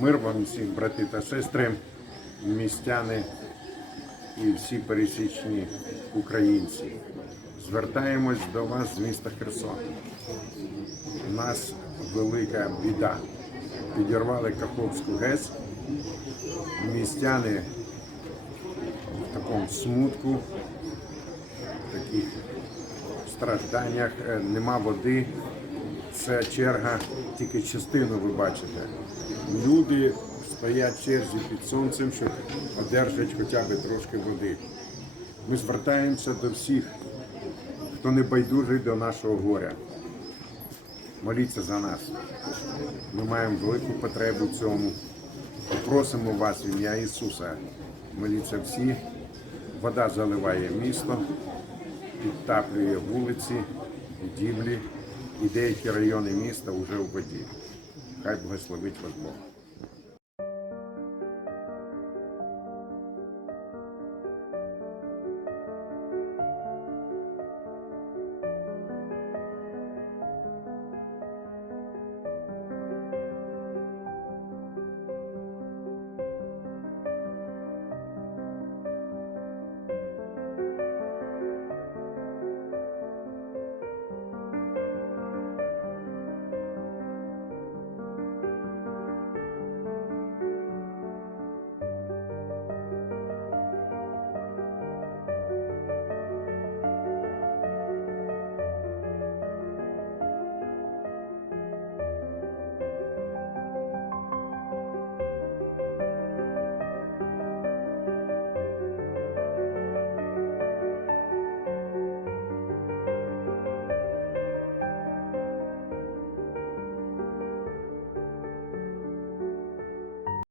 Мир вам всім, брати та сестри, містяни і всі пересічні українці. Звертаємось до вас з міста Херсон. У нас велика біда. Підірвали Каховську ГЕС. Містяни в такому смутку, в таких стражданнях, Е, нема води. Це черга, тільки частину ви бачите. Люди стоять черзі під сонцем, щоб одержати хоча б трошки води. Ми звертаємося до всіх, хто не байдужий до нашого горя. Моліться за нас. Ми маємо велику потребу в цьому. Просимо вас в ім'я Ісуса. Моліться всі. Вода заливає місто, підтаплює вулиці, будівлі і деякі райони міста вже у воді. Хай благословить вас Бог.